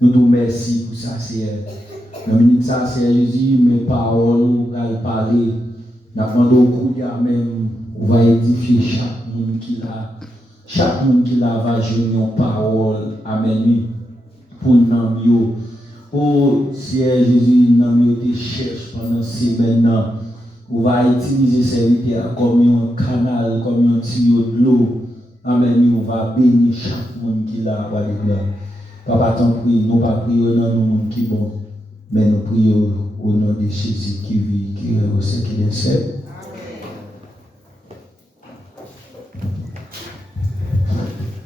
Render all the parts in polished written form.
Nous te remercions pour ça, Seigneur. Dans la minute ça, Seigneur Jésus, mes paroles, nous allons parler. Nous demandons au même, on va édifier chaque monde qui l'a. Chaque monde qui l'a va jouer une parole. Amen. Pour nous. Oh, Seigneur Jésus, nous te cherche pendant ces semaines. On va utiliser serviteur comme un canal, comme un tuyau de l'eau. Amen. On va bénir chaque monde qui l'a. Papa, t'en prie, nous pas prions dans le monde qui est bon, mais nous prions au nom de Jésus qui vit, qui est au siècle des siècles.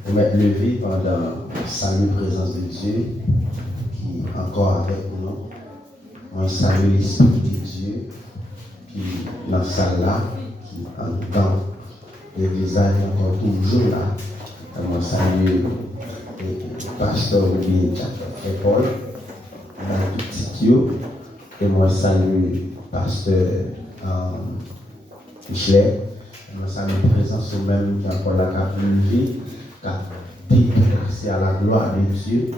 Vous m'êtes levé pendant la salut présence de Dieu qui est encore avec nous. On salue l'Esprit de Dieu qui est dans cette salle-là, qui entend les visages encore toujours là. On salue le pasteur Olivier et Paul, dans tout petit yo. Et moi salue le pasteur Michel. Moi salue la présence au même qui a encore la carte levée, qui a déplacé à la gloire de Dieu.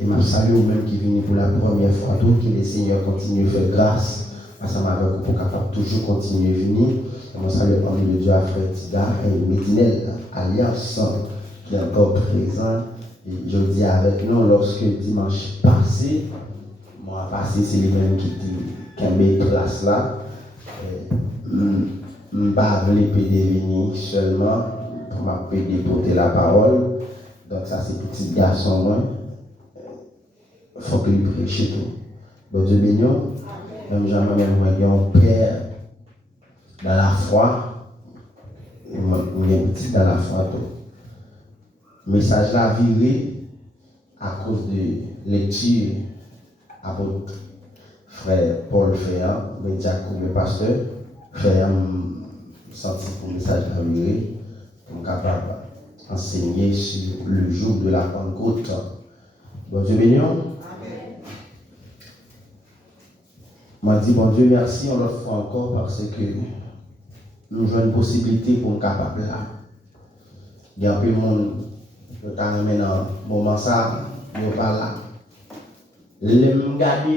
Et moi salue au même qui vient pour la première fois. Donc que le Seigneur continue à faire grâce ensemble avec vous pour capable toujours continuer à venir. Et moi salue parmi de Dieu à Frère Tida et Médinel, Alliance, qui est encore présent. Et je dis avec nous, lorsque dimanche passé, moi passé, c'est lui-même qui a mis place là. Je ne vais pas venir seulement pour m'appeler porter la parole. Donc ça c'est petit garçon moi. Il faut que lui prêche tout. Bon Dieu béni. Même Jean-Marie un père dans la foi. Il est petit dans la foi tout. Message là viré à cause de lecture à votre frère Paul Féa, le pasteur. Féa senti pour le message là viré pour capable enseigner sur le jour de la Pentecôte. Bon Dieu béni. M'a dit bon Dieu merci on l'autre fois encore parce que nous avons une possibilité pour nous capable là. Il y a un peu de monde je t'amène dans le moment ça, je parle là. Je me regarde,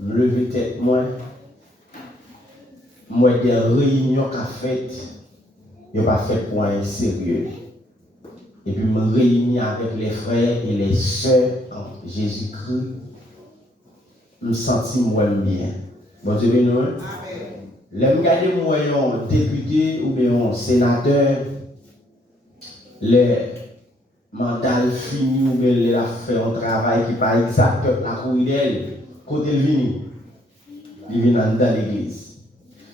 je lever tête, moi des réunions qu'a faites, je n'ai pas fait pour un sérieux. Et puis, je me réunis avec les frères et les sœurs en Jésus-Christ. Je me sens moi bien. Bon Dieu, béni. Je me regarde, moi, un député ou bien un sénateur. Les mental fini ou bien il a fait un travail qui pas exact la couille d'elle côté il vient dans l'église.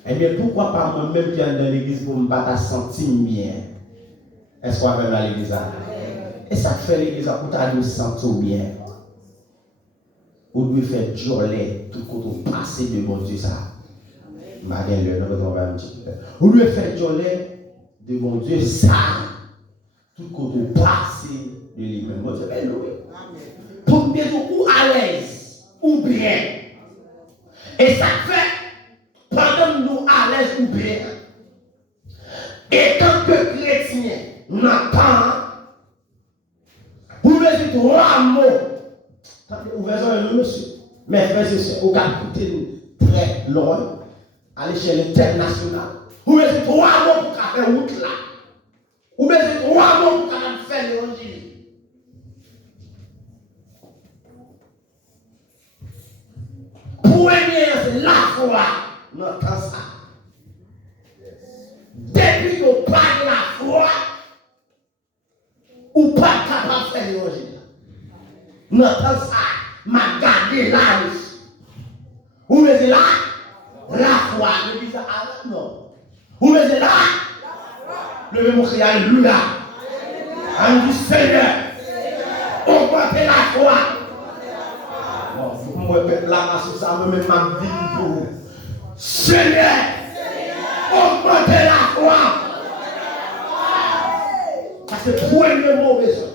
Eh bien pourquoi pas moi-même qui est dans l'église pour me pas sentir bien. Est-ce qu'on va dans l'église là? Et ça fait l'église pour ta nous sentir bien. Ou doit faire jolie tout côté passer de bon Dieu ça. Magan le on va un petit peu. Ou doit faire jolie de bon Dieu ça. Tout côté passé de lui-même. Bon Dieu, pour bien ou à l'aise, ou bien. Et ça fait, pendant nous à l'aise ou bien, et tant que chrétien n'entend, vous mettez trois mots. Vous faites monsieur, mais frères et sœurs, vous écouter très loin, à l'échelle internationale. Vous mettez trois mots pour faire route là. Ou bien c'est trois mots pour faire l'évangile. Premier, c'est la foi. Notre ça. Depuis qu'on parle de la foi, ou pas capable de faire l'évangile. Notre ça, m'a gardé là. Ou bien c'est là, la foi. Je dis ça, ah non. Ou bien c'est là. Levez mon cri, alléluia. On dit Seigneur, augmentez la foi. Bon, faut que moi peuple là, ma ça me met ma vie pour Seigneur, augmentez la foi. Ça c'est le premier mot besoin.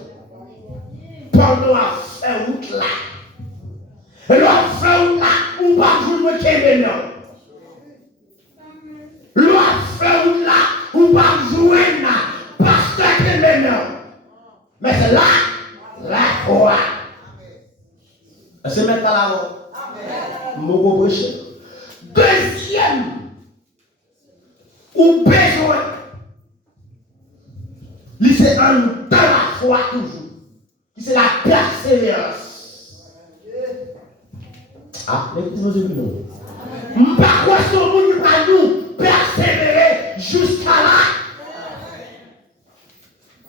Pendant la faire route là. Et la faire route là, ou pas jouer me qu'aimer non. La faire route là. Ou pas jouer là, pasteur qui est maintenant. Mais c'est là, la foi. C'est mettre à la mot prêcher. Deuxième, ou besoin, c'est en dans la foi toujours. C'est la persévérance. Ah, l'église nous dit non. Par quoi ce monde va nous persévérer jusqu'à là?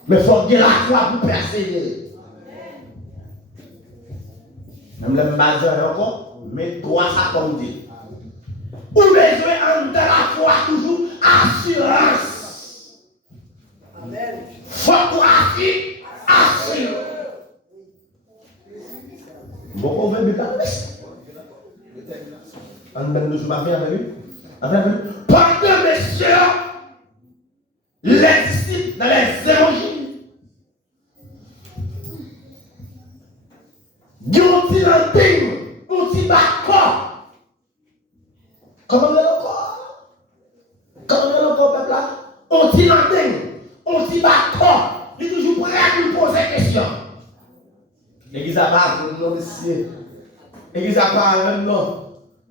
Mais il faut que la foi pour persévérer. Même le majeur encore, mais droit ça comme dit. Ou besoin de la foi toujours assurance. Amen. Faut qu'on assure. Beaucoup veulent bien. On ne nous pas faire avec lui. Pendant messieurs, les disciples dans les évangiles, ont-ils un digne, ont-ils d'accord? Comment on est encore? Comment on est encore, peuple là? Ont-ils un digne, ont-ils d'accord? Il est toujours prêt à nous poser des questions. L'église a pas un nom ici. L'église a pas un nom.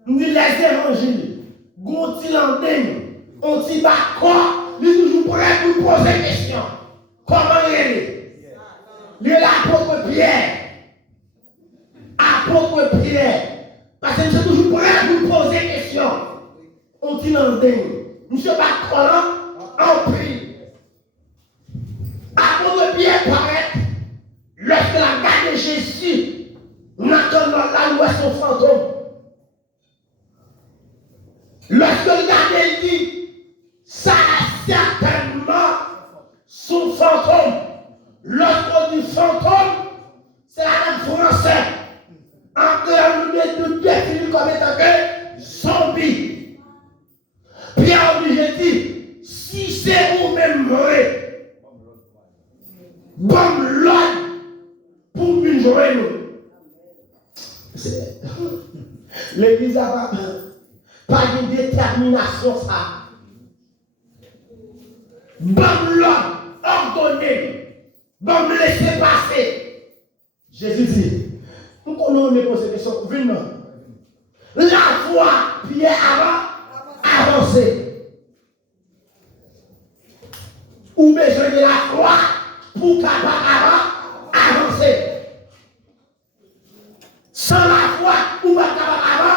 Nous les évangiles, ont-ils un digne, ont-ils d'accord? Il est toujours prêt à nous poser des questions. Comment il est? Il est l'apôtre Pierre. Apôtre Pierre. Parce que nous sommes toujours prêts à nous poser des questions. Ont-ils un digne? Monsieur Bacolan, en prie. Apôtre Pierre paraît, lorsque la garde de Jésus, n'attendant là où est son fantôme. Lorsque le garde dit, ça a certainement son fantôme. Lorsqu'on dit fantôme, c'est la langue française. En termes de définir comme étant que zombie. Pierre obligé dit, si c'est vous-même vrai, bon l'homme pour nous jouer nous. L'église n'a pas de détermination ça. Bon l'homme ordonné, bon me laisser passer. Jésus dit, nous connaissons posé des questions. La foi, Pierre avant, avancer. Ou besoin de la foi pour capable avancer. Sans la foi, ou pas capable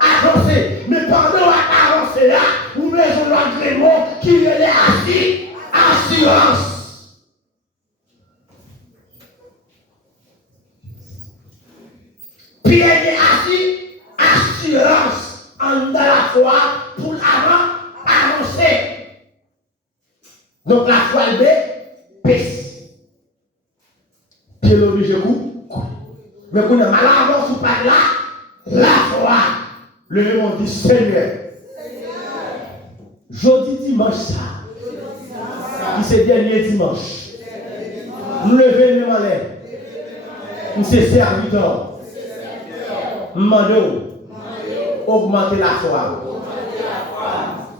avancer. Mais pendant avancer là, ou besoin de l'agrément qui est assis, assurance. Pierre est assis, assurance en dans la foi pour avancer. Donc la foi est pèse. Pierre l'oblige coup. Mais quand on a mal avance ou pas là, la foi, le nom dit Seigneur. Jeudi dimanche ça, qui c'est dernier dimanche. Nous levons les mains, nous sommes serviteurs. Mando, augmenter la foi.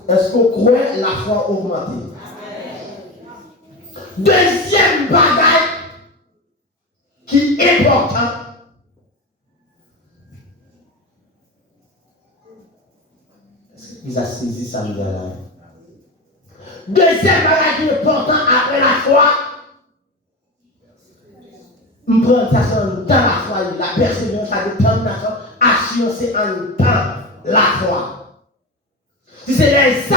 Est-ce qu'on croit la foi augmenter? Deuxième bagage qui est important, est-ce qu'ils ont saisi ça là? Deuxième bagage qui est important après la foi, on prend ça dans la foi, la persévérance, la détermination, assurance en temps la foi. Si c'est les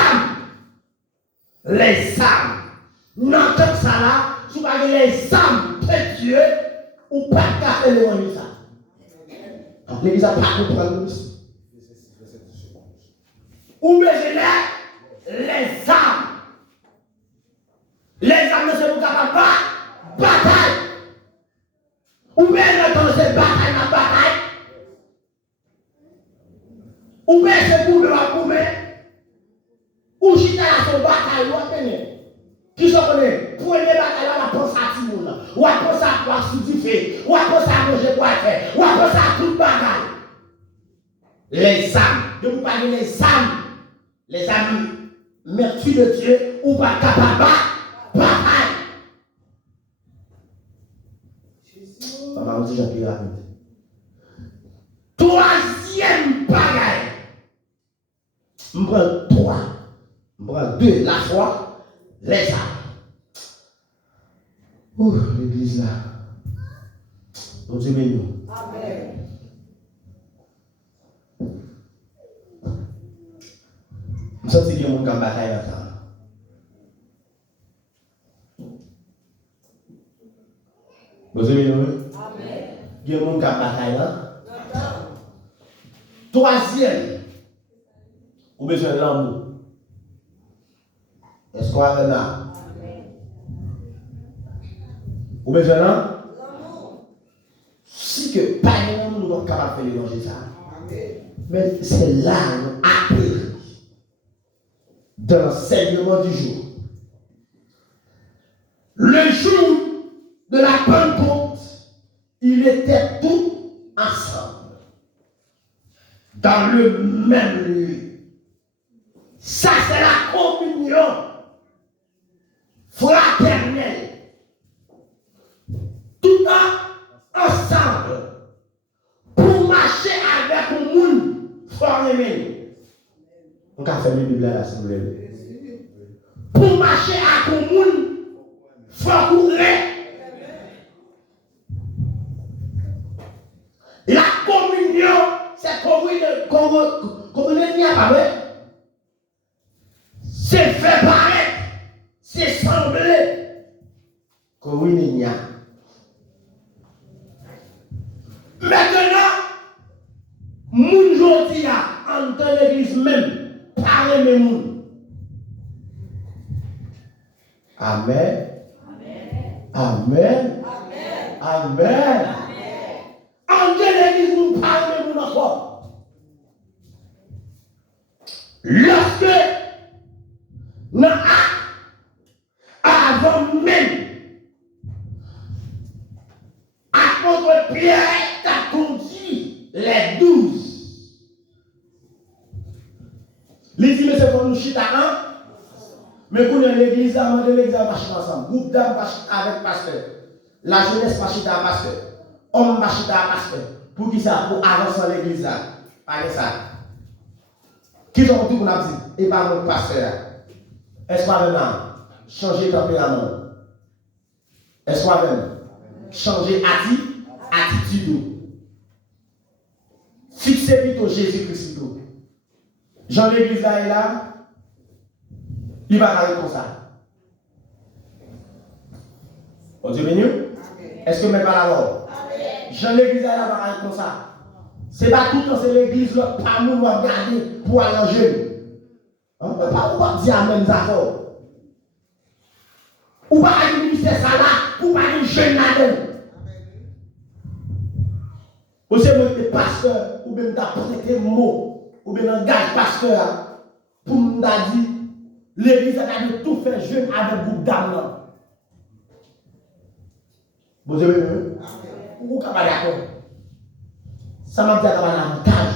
âmes, n'entend ça là, si vous avez les âmes de Dieu, ou pas qu'à faire l'évangile ça. L'église n'a pas compris aussi. Ou mais les âmes. Les âmes ne sont pas capables de bataille. Ou bien dans cette bataille, la bataille. Ou bien c'est pour le coumer. Ou si tu as son bataille, ou à qui sont connus. Pour les batailles, on va penser à tout le monde. On va penser à quoi souffrir. On va penser à manger quoi faire. On va penser à toute bataille. Les âmes. Je vous parle des âmes. Les âmes, merci de Dieu, ou pas capable de bataille. Maman, je suis rapide. Troisième bagaille. Je prends 3. Je prends 2. La foi, les âmes. Ouh, l'église là. Bon Dieu béni. Amen. Je sens qu'il y a un monde qui a bataille là. Bon Dieu béni. Amen. Il y a un monde qui a bataille là. Troisième, vous avez besoin de l'amour. Est-ce qu'on a là? Vous avez besoin de l'amour. Si que par exemple nous sommes capables de faire l'évangile ça. Mais c'est là nous appelons dans l'enseignement du jour. Le jour de la Pentecôte, il était tout ensemble. Dans le même lieu. Ça, c'est la communion fraternelle. Tout ensemble. Pour marcher avec le monde formé. On va faire une Bible là, si vous voulez. Pour marcher avec le monde formé. La communion, c'est communion, c'est fait paraître, c'est sembler. Communion. Maintenant, moun jodi a en dans l'église même, parler mes moun. Amen. Amen. Amen. Amen. En dans l'église nous parler mes moun encore. Lorsque nous avant même apôtre Pierre t'a conduit les 12. Les dit mais c'est pour nous chita hein? Mais pour l'église, avant de l'église, on marche ensemble. Groupe d'âmes marche avec pasteur. La jeunesse marche avec pasteur. Homme marche avec pasteur. Pour qui ça? Pour avancer dans l'église là. Allez ça. Qui ont tout qu'on a dit? Et pas mon pasteur. Est-ce qu'on va changer tempérament? Est-ce qu'on va changer attitude? Fixez plutôt Jésus-Christ. Jean l'église là est là. Il va parler comme ça. On dit béni? Est-ce que je ne mets pas la mort? Jean l'église là va parler comme ça. Ce n'est pas tout le temps, c'est l'église là, pas nous regarder pour aller en jeûne. On ne peut pas dire la même affaire. Ou pas aller ministère ça là, ou pas aller jeûne là-dedans. Ou c'est moi qui pasteur, ou bien prêter mot, ou bien engage pasteur pour nous dire l'église a de tout faire jeûne avec le groupe d'âmes là. Vous avez vu? Ou pas d'accord? Ça m'a dit à l'avantage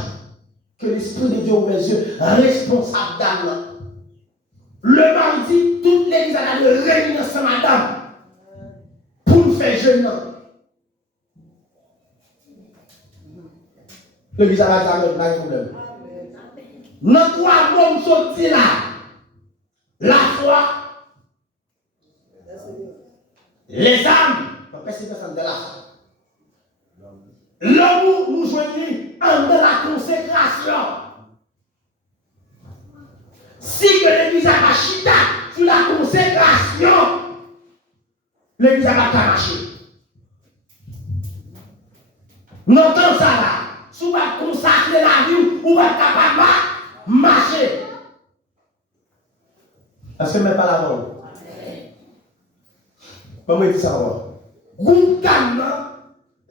que l'Esprit de Dieu ouvre les yeux responsable d'âme là. Le mardi, toute l'église a de réunir ensemble madame pour nous faire jeûne. L'église a pas de problème. Dans trois mots sortis là, la foi, les âmes, on peut essayer de la foi. L'amour nous joignit en la consécration. Si que l'église a pas chita sur la consécration, l'église a pas marché. Nous entendons ça là. Si vous va consacrer la vie, vous va capable de marcher. Est-ce que je ne mets pas la voix? Comment dire ça? Gouvernement,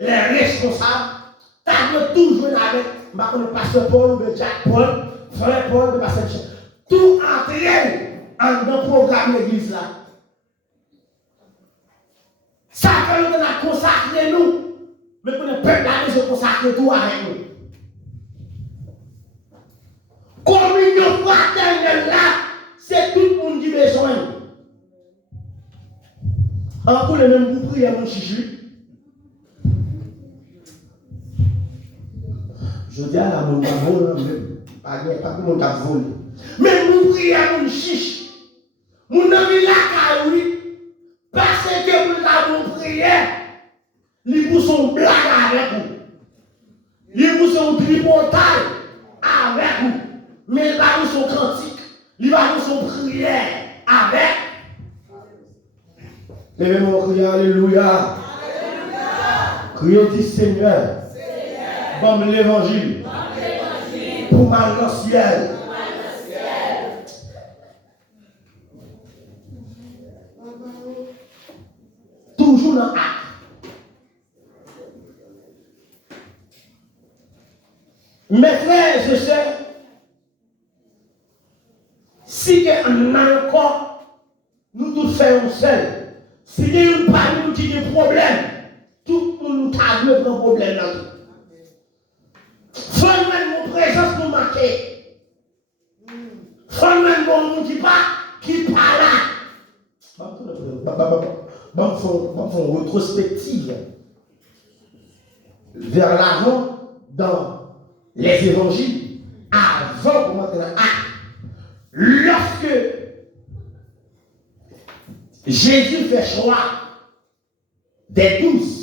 les responsables, t'as toujours avec le pasteur Paul, le Jack Paul, frère Paul, le pasteur Michel. Tout entrer dans le programme de l'église là. Ça fait que nous avons consacré nous. Mais pour le peuple là, nous avons consacré tout avec nous. Communion fraternelle là, c'est tout le monde qui a besoin. Alors pour le même groupe, il y a mon chichu. Je dis à la monde qui vole, pas de monde qui vole. Mais nous prions, nous chiche. Nous n'avons la caille, parce que nous avons prié. Nous pour son blague avec vous. Nous pour son tripotage avec vous. Mais là, nous sommes cantiques. Nous avons son prière avec. Levez-moi, crier Alléluia. Criez dit Seigneur. Bon l'évangile. Pour mal dans le ciel. Toujours dans l'acte. Mes frères et sœurs, si on a encore, nous tous faisons seul. Si il y a une parmi nous qui a des problèmes, tout le monde a un problème là. Faut même mon présence nous marquer. Faut même mon qui pas là. Bon, rétrospective vers l'avant dans les évangiles, avant qu'on entre dans l'acte. Lorsque Jésus fait choix des 12,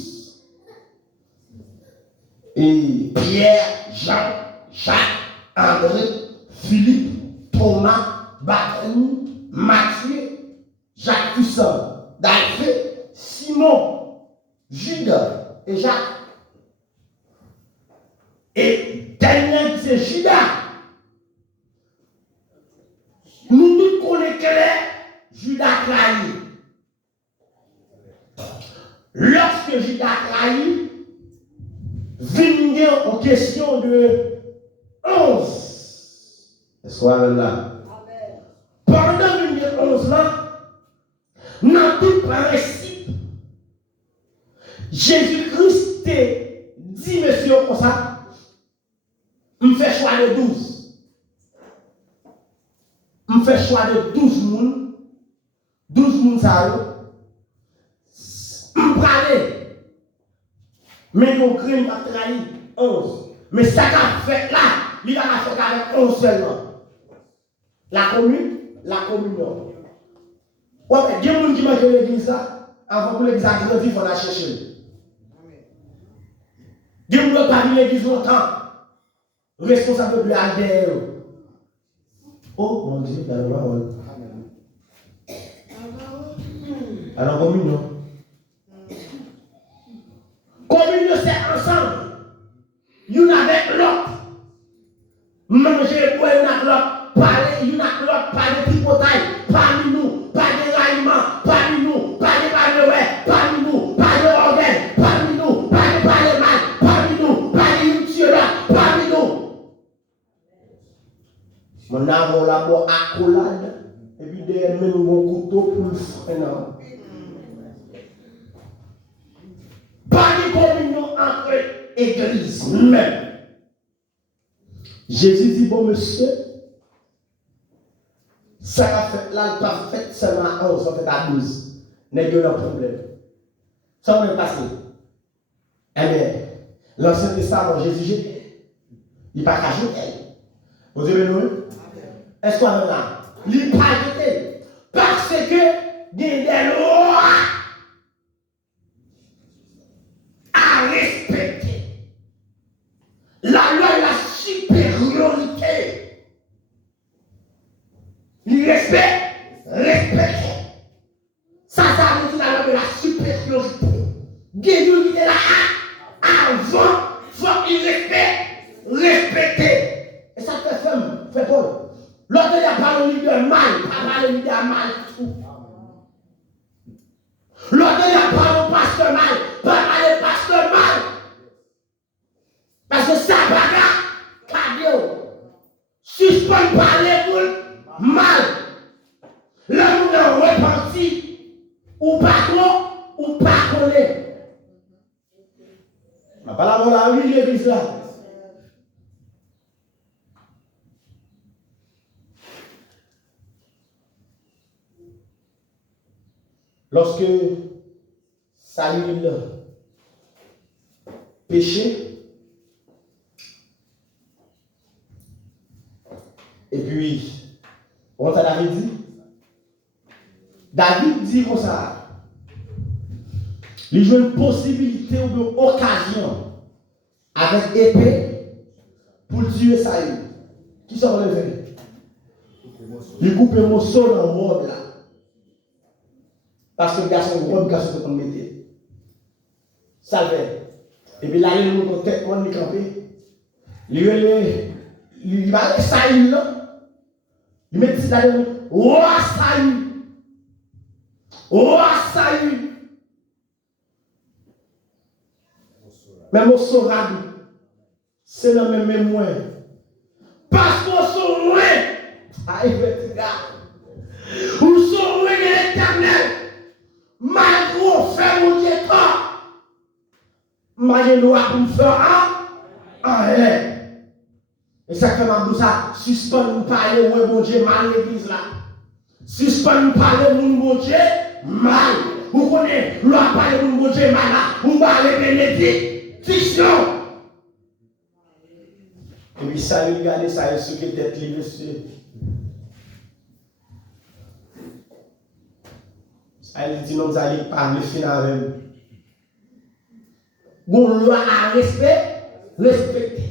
et Pierre, Jean, Jacques, André, Philippe, Thomas, Barthélemy, Matthieu, Jacques Toussaint, Alphée, Simon, Judas et Jacques. Et dernier, c'est Judas. Nous tous connaissons que Judas trahi. Lorsque Judas trahi, vient en question de 11. Est-ce qu'on est là? Pendant le 11 là, dans tout principe, Jésus-Christ dit, monsieur, comme ça, me fait choix de 12. Me fait choix de 12 moun. 12 moun ça me parler. Mais mon crime a trahi 11. Mais ça qu'a fait là, il a fait avec 11 seulement. La communion. Ouais, mais il y a des gens qui mangent l'église là, avant que l'église a grandi, il faut la chercher. Il y a des gens qui parlent de l'église longtemps. Responsable de l'albert. Oh mon Dieu, il y a le parole. Alors, communion. Communion, c'est ensemble. Y'en avec l'autre. Manger, boire, y'en avec l'autre. Parler, y'en avec l'autre. Pas de tripotaille. Parmi nous. Pas de raillement. Parmi nous. Pas de parler, parmi nous. Pas de orgueil. Parmi nous. Pas de parler mal. Parmi nous. Pas de YouTube là. Parmi nous. Mon âme, la boire accolade. Et puis derrière, même mon couteau pour le freiner. Pas de communion entre églises même. Jésus dit, bon monsieur, ça a fait là, pas fait seulement à 11, ça fait à 12. N'est-ce pas un problème? Ça va passer. Eh bien, l'Ancien Testament, Jésus, il n'a pas caché elle. Vous avez nous? Est-ce qu'on a là? Il n'a pas jeté. Parce que des lois à respecter. La loi est la supériorité. Il respecte. Ça veut dire la loi de la supériorité. Dieu est là avant, il faut qu'il respecte. Et ça fait femme, fait Paul. L'autre, il a parlé de mal, pas parlé de mal tout. L'autre, il a parlé de pasteur mal, pas parlé de pasteur mal. Parce que ça bagarre, cadeau. Suspend parler pour mal. Là, nous avons repenti, ou pas connaître. Ma parole là, oui, l'église là. Lorsque Saül péché, puis, on t'a David dit? David dit comme ça. Il joue une possibilité ou une occasion avec épée pour tuer Saül. Qui s'en levé? Il coupe un morceau dans le robe là. Parce que le garçon, le robe, garçon qu'on mettait. Ça fait. Et puis là, il nous contacte, on est campé. Il va aller Saül là. Il met dit là, oh Saül! Oh Saül! Même au Sorado, c'est le même mémoire. Parce qu'on sont loin, aïe, petit gars, ou sont loin de l'éternel, malgré au fait mon Dieu, malgré nous à nous faire un, et ça fait ma bouche, suspend nous parler, ouais, mon Dieu, mal l'église là. Suspend nous parler, mon Dieu, mal. Vous connaissez, l'on parle, mon Dieu, mal là, vous parlez, bénédict. Fiction. Et puis ça, il regarde ça, il se fait tête libre, monsieur. Ça, il dit non, vous allez parler finalement. Bon, loi à respecter.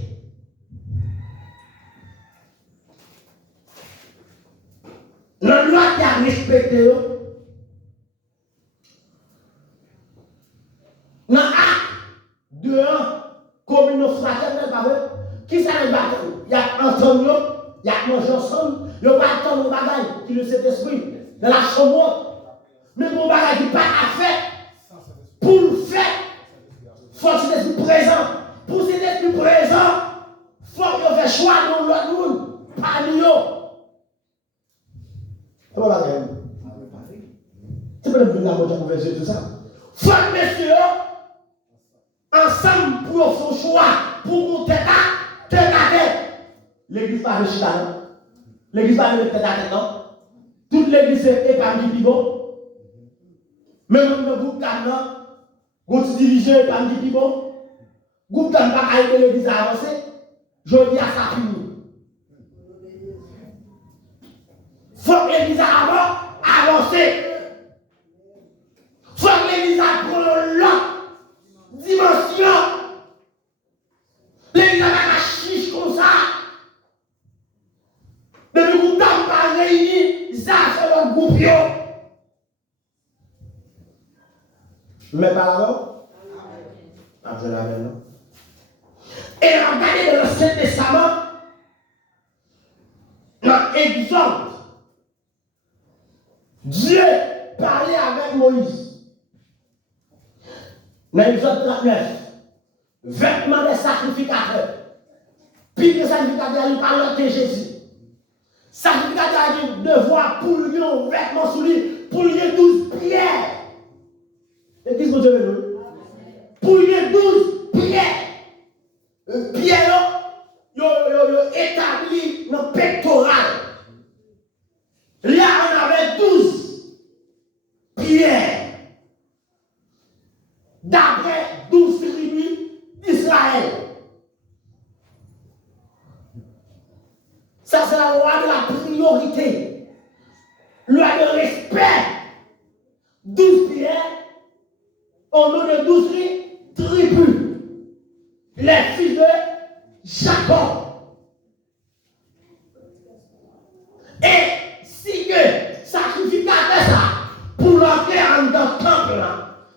La loi qui a respecté, dans l'acte de communion fraternelle, qui s'est battu? Il y a entendu, il y a mangé ensemble, il n'y a pas attendre le bagage qui le Saint-Esprit dans la chambre. Mais mon bagage qui n'est pas à faire pour le faire. Il faut que c'est l'esprit présent. Pour cet esprit présent, il faut qu'on fasse choix de l'autre monde, pas nous. C'est pas la même. C'est pas le but de la moitié conversion, tout ça. Il faut que messieurs, ensemble pour faire choix, pour monter à tête à tête. L'église pas de chita, l'église pas de tête à tête, non? Toute l'église est parmi les bon. Même le groupe d'âme, groupe division est parmi les bon. Groupe d'âme pas à l'église avancée. Je dis à ça fini. Faut que l'église avance. Faut que l'église prenne l'autre dimension. L'église a la chiche comme ça. Depuis que nous n'avons pas réuni, ça fait le groupe. Mais pas là-bas. Après la même. Et regardez dans l'Ancien Testament, dans Exode, Dieu parlait avec Moïse. Dans Exode 39, vêtements des sacrificateurs. Puis les sacrificateurs, ils parlent de Jésus. Sacrificateur a dit devoir pour lui un vêtement sous lui, pour lui 12 pierres. Et qu'est-ce que Dieu veut? Pour lui 12 pierres. Pierre, yo établi dans le pectoral. Là, on avait 12 pierres. D'après 12 tribus d'Israël. Ça, c'est la loi de la priorité. Loi de respect. 12 pierres au nom de 12 tribus. Les fils de Jacob. Et si que sacrificateur ça, pour l'entrer en dans le temple,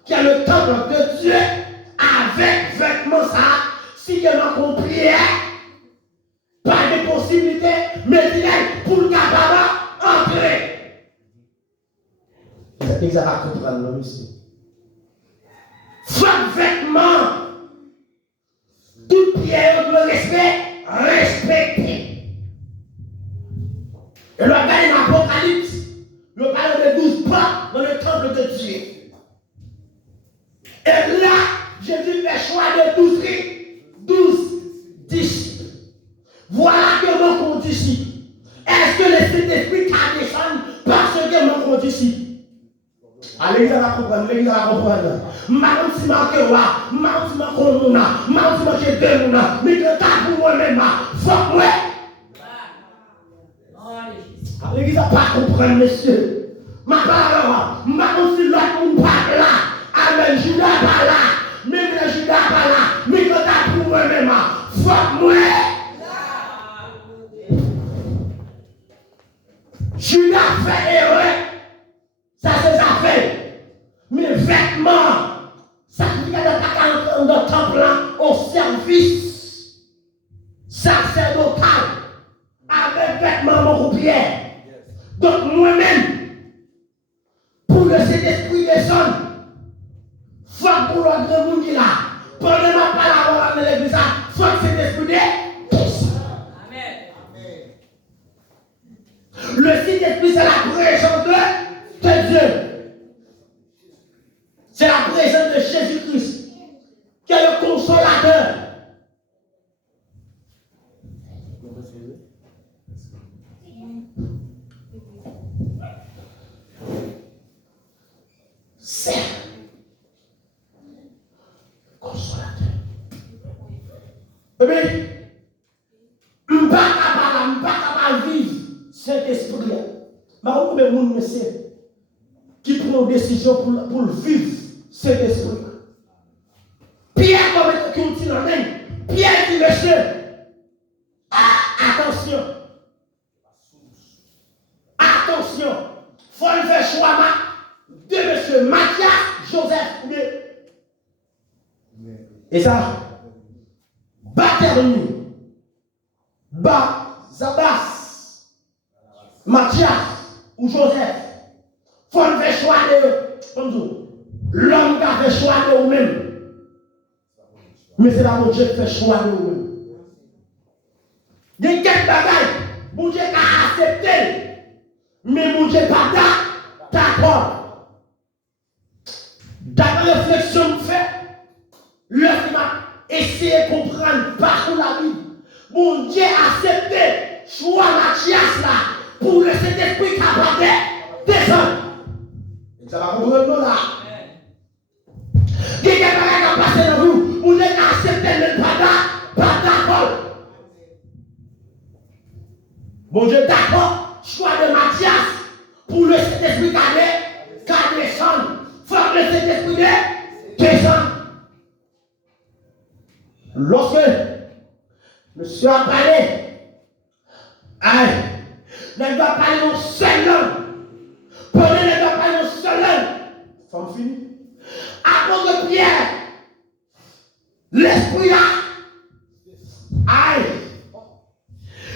qui est le temple de Dieu, avec vêtements ça, si que l'on prière, pas de possibilité, mais il est pour le capable entrer. C'est ça va comprendre, non, ici. Chaque vêtement, toute pierre de respect, respectée. Et le gars dans l'Apocalypse, le parle de 12 pas dans le temple de Dieu. Et là, Jésus fait choix de 12 disciples. Voilà que mon compte ici. Est-ce que le Saint-Esprit a descendu parce que mon compte ici? Allez, ça va comprendre, l'église va comprendre. Même si je suis là, même si je suis là, même si je suis deux, mais que tu as pour moi-même, faut que l'église n'a pas compris, monsieur. Ma parole, ma consigne là, on parle là. Amen, Judas pas là. Même le Judas pas là. Mais quand t'as pour moi-même, fuck moi. Judas fait erreur. Ça c'est ça fait. Mais vêtements, ça veut dire que dans le temple au service sacerdotal avec vêtements mon pierre. Donc moi-même, pour que cet esprit descende, faut pour le grand monde qui est là. Pendant ma parole dans l'église, faut que cet esprit descende. Le Saint-Esprit, c'est la présence de Dieu. C'est la présence de Jésus-Christ, qui est le consolateur. C'est le consolateur. Eh bien, je ne suis pas capable de vivre cet esprit. Mais on peut me dire qui prend une décision pour vivre cet esprit. Pierre comme continue en main. Pierre dit monsieur, attention. Attention. Il faut faire choix de monsieur Matthias, Joseph. Et ça, Barthélemy, Zabas, Matthias ou Joseph. Il faut faire choix de l'homme qui a fait choix de vous-même. Mais c'est là mon Dieu qui fait choix de vous-même. Il y a quelques bagages, mon Dieu a accepté. Mais mon Dieu pas d'accord. Dans la réflexion que je fais, l'homme m'a essayé de comprendre par la Bible. Mon Dieu a accepté choix Matthias là pour le Saint-Esprit capable de descendre. Ça va comprendre là. Quelqu'un qui a passé dans vous, vous n'avez accepté le pas d'accord. Bon Dieu, d'accord, choix de Matthias pour le Saint-Esprit qui descend. Faut que le Saint-Esprit descende. Lorsque monsieur a parlé, ne doit parler dans seul langue. Pendant ne doit parler dans seul langue. Femme finie. À cause de Pierre, l'esprit là,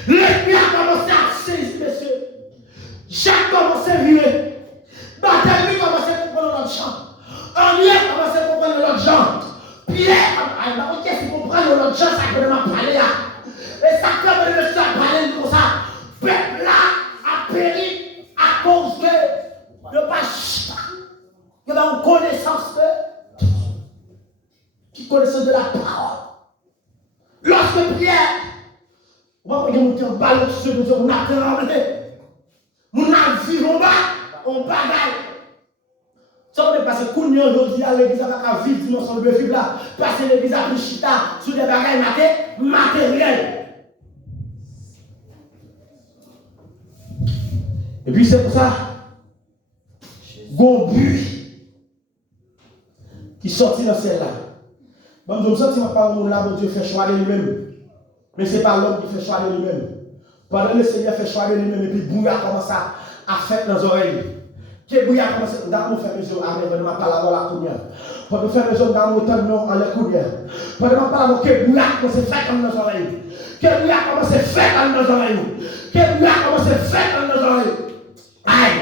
l'esprit a commencé à saisir, monsieur. Jacques commençait à vivre. Barthélemy commençait à comprendre l'autre champ. Henriette commençait à comprendre l'autre champ. Pierre, qu'est-ce qu'il comprend l'autre champ, ça que m'a parlé là. Et ça comme le monsieur a parlé comme ça. Peuple là a péri à cause de pas que dans une connaissance qui connaissance de la parole. Lorsque Pierre, on va monter en bas, on a tremblé. On a vu en bas, on bagaille. Ça on est passé coup de nuit aujourd'hui à l'église à vivre dimension de vivre là. Passer l'église à Prichita sur des bagailles matériels. Et puis c'est pour ça, bon but qui sortit dans celle-là. Bon, je me sens que ce pas là, bon Dieu fait choix de lui-même. Mais ce n'est pas l'homme qui fait choix de lui-même. Pendant le Seigneur fait choix de lui-même, et puis bouillard commence à faire dans les oreilles. Que bouillard commence à faire mes yeux, amen, pendant ma parole à la couleur. Pendant faire mes yeux, dans mon temps, non, en la couleur. Pendant ma parole, que bouillard commence à faire dans nos oreilles. Que bouillard commence à faire dans nos oreilles. Que bouillard commence à faire dans nos oreilles. Aïe.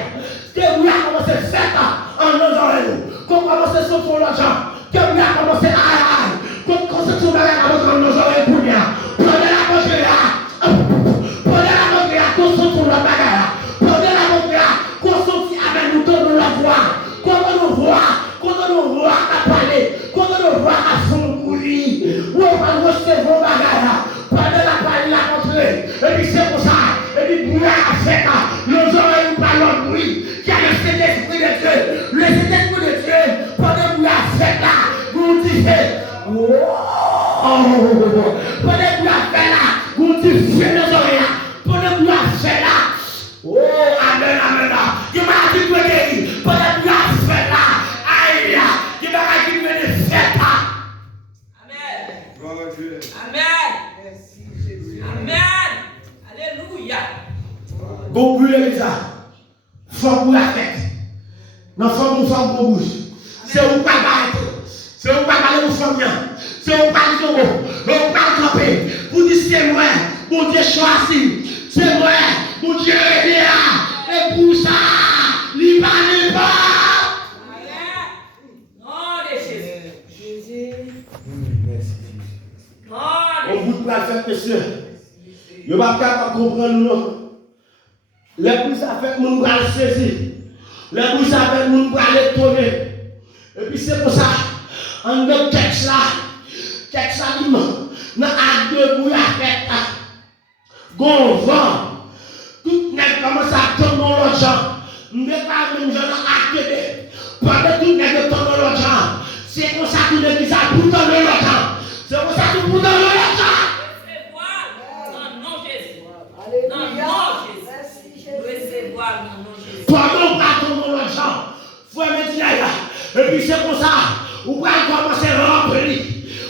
Que bouillard commence à faire dans nos oreilles. Qu'on commence à sortir pour l'argent. Que bouillard commence à aïe. Qu'on commence à mettre dans nos oreilles pour bien. Prenez la manger là. Prenez la manger là. Qu'on sorte pour la bagarre. Prenez la manger là. Qu'on sorte avec nous dans la voix. Qu'on nous voit à parler. Qu'on nous voit à fond mourir. Où on va recevoir bagarre. Prenez la parole là contre eux. Et puis c'est pour ça. Et puis bouillard a fait ça. Nos oreilles nous parlent de bruit. Qui a le Saint-Esprit de Dieu. Le Saint-Esprit de Dieu. Pendant que vous l'avez fait là. Vous dites. Pendant que vous l'avez fait là. Vous dites. Pendant que vous l'avez fait là. Merci Jésus. Amen. Alléluia. Bon brûler ça. Femme pour la tête. Non, femme pour bouche. C'est où pas battre. C'est où pas parler pour femme. C'est où pas le tombeau. On pas camper. Pour dire c'est moi. Mon Dieu choisi. C'est moi. Mon Dieu est là. Et pour ça, il va. Non, de Jésus. On vous prend la fête, monsieur. Vous ne pouvez pas comprendre nous. Les bouches avec nous, nous allons saisir. Les bouches avec nous, nous allons l'étonner. Et puis c'est pour ça, en deux textes là, dit, nous avons deux bouilles à faire. Gon vent. Tout le monde commence à tomber dans l'autre gens. Nous ne pas même gens à acter. Pendant tout le monde tombe dans l'autre gens. C'est pour ça que nous disons pour dans l'autre gens. C'est pour ça que nous dans l'autre gens. Pendant pas tomber dans l'autre gens. Faut mettre là. Et puis c'est pour ça. Vous pouvez commencer à remplir.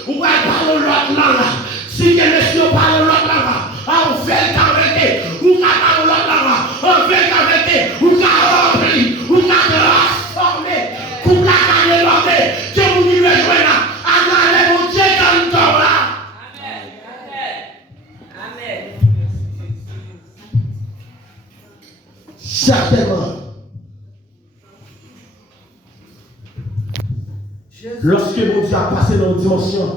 Vous pouvez parler l'autre langue. Si quelqu'un parle l'autre langue. On fait le convertir, on va parler l'autre langue, on fait le convertir, on va remplir, on va transformer, on va parler l'autre, que vous vivez jouer là, à aller mon Dieu dans le temps là. Amen. Amen. Certainement. Lorsque mon Dieu a passé dans une dimension,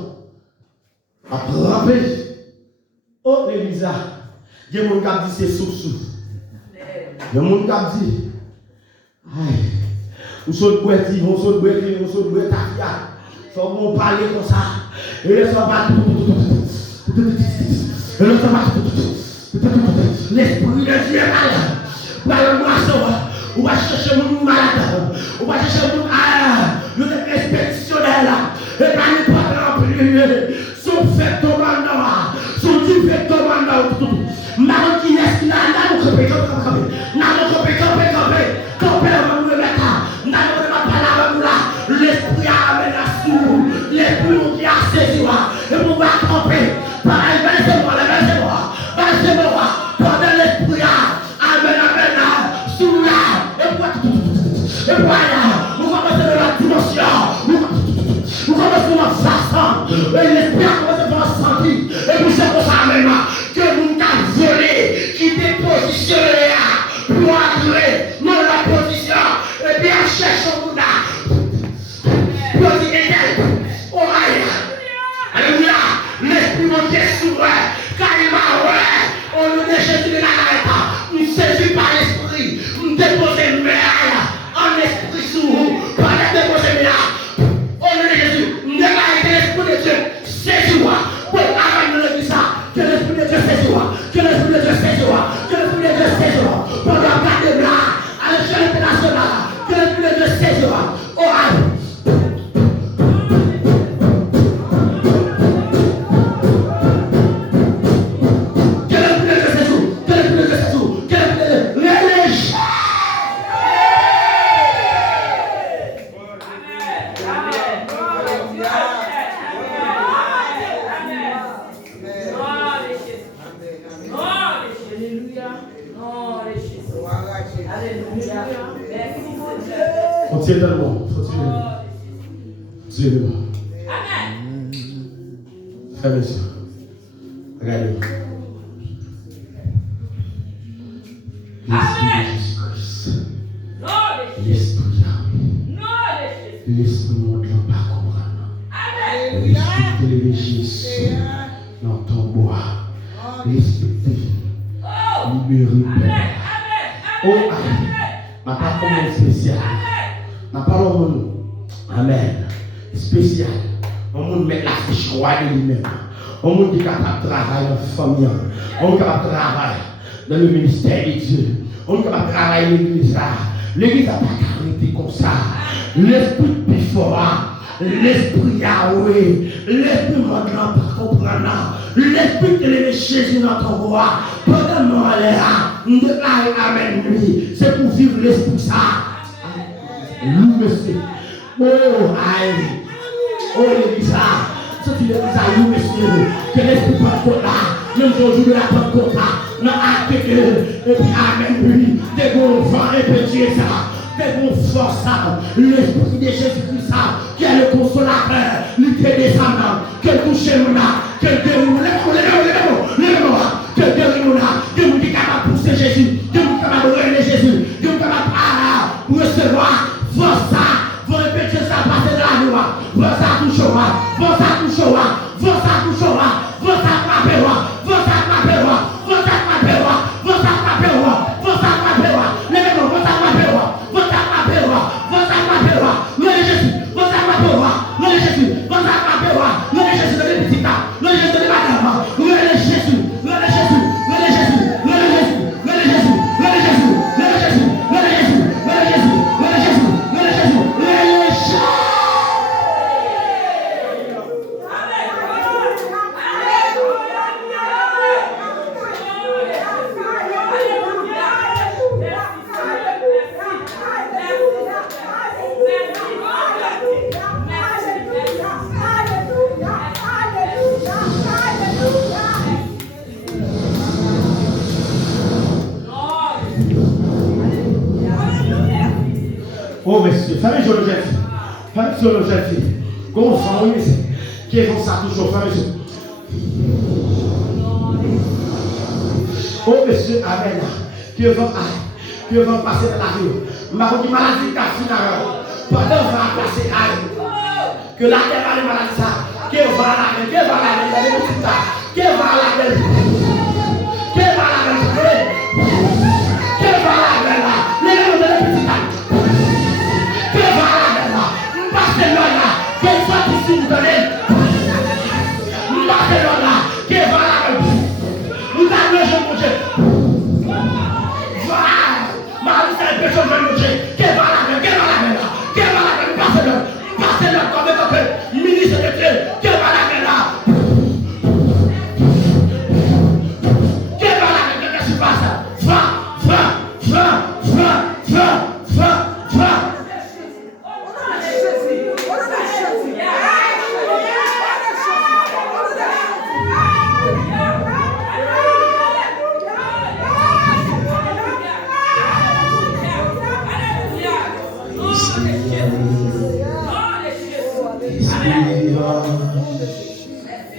a frappé. Oh, l'Élisa, il y a des gens qui disent c'est sous-sous. Il y a des gens qui disent, aïe, on saute boîtier, on saute boîtier, on saute boîtier, il faut qu'on parle comme ça. Et là, ça va. L'esprit de Dieu est malade. On va le moisson, on va chercher mon malade, on va chercher mon malade, le expéditionnaire là, et pas n'importe remplir, son fait commandant. Son Dieu fait commandant. Maman qui est là, camper. L'esprit a amené la sous, l'esprit qui a saisi, et pour va camper. Pareil, baissez-moi, pendant l'esprit a amené sous là, et voilà, vous commencez de la dimension, vous commencez dans façon, et l'esprit a commencé dans sentir, et puis c'est pour ça maintenant que nous avons volé, qui dépositionné pour entrer dans la position, et bien cherchons nous là, pour dire oh alléluia, l'esprit monte sur car il m'a on nous déchet de la tête, nous saisit par l'esprit, nous déposons mère en esprit sous vous, par la déposer mère. Oh nom de Jésus, nous déclarons que l'esprit de Dieu saisit-moi. Oui, avant de le dire ça, que l'esprit de Dieu saisit-moi. Que l'esprit de Dieu saisit-moi. Que l'esprit de Dieu saisit-moi. Pour le garder là, à l'échelle internationale, que l'esprit de Dieu saisit-moi. Oh, allez. Amen. Regardez. L'esprit l'esprit monte dans pas comprendre. L'esprit qui les régisse dans ton bois. L'esprit libéré. Oh, ma parole spéciale. Ma parole, amen. Spécial. On monde met la fiche roi de lui-même. On monde qui est capable de travailler dans la famille. On est capable de travailler dans le ministère de Dieu. On est capable de travailler dans l'église. L'église n'a pas arrêté comme ça. L'esprit plus fort. L'esprit Yahweh. L'esprit maintenant pas comprendre. L'esprit de l'évêque Jésus dans ton roi. Pendant mon l'air, nous déclarons amen lui. C'est pour vivre l'esprit ça. Loup monsieur. Oh, aïe. Oh, l'église, Senti les aïeux, messieurs, que l'esprit Pentecôte là, même jour de la Pentecôte là, dans acte 2, et puis amen, puis, des bons vents répétés ça, des bons forces ça, l'esprit de Jésus-Christ ça, qui est le consolateur, l'idée des âmes, que touche nous là, que guérit nous, lève-moi, que guérit nous là, que nous qui capable de pousser Jésus, que nous capable de relever Jésus, que nous capable de recevoir force ça, vous répétez ça, passer de la joie, vous ça touche au roi, vous ça touche au roi, vous ça touche au roi, vous ça frappe au roi, vous ça frappe au roi, vous ça frappe au roi, vous ça frappe au roi, vous ça frappe au roi, lèvez-moi, vous ça frappe au roi, vous ça frappe au roi, vous ça frappe au roi, le Jésus, vous ça frappe au roi, le Jésus, vous ça frappe au roi, le Jésus de l'épitita, le Jésus de madame, le Jésus, le Jésus, le Jésus, le Jésus, le Jésus, le Jésus, le Jésus, le Jésus, le Jésus, le Jésus, le Jésus, le Jésus. Oh, messieurs, famille Jologette, famille Jologette, comment ça, oui, qui est comme ça toujours, famille. Oh, messieurs, amen, qui vont passer dans la rue. Ma maladie qu'a fini pendant qu'on va passer à que la terre va les maladies, qui va la qui va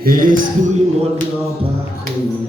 Esprit, mon nom, pas connu.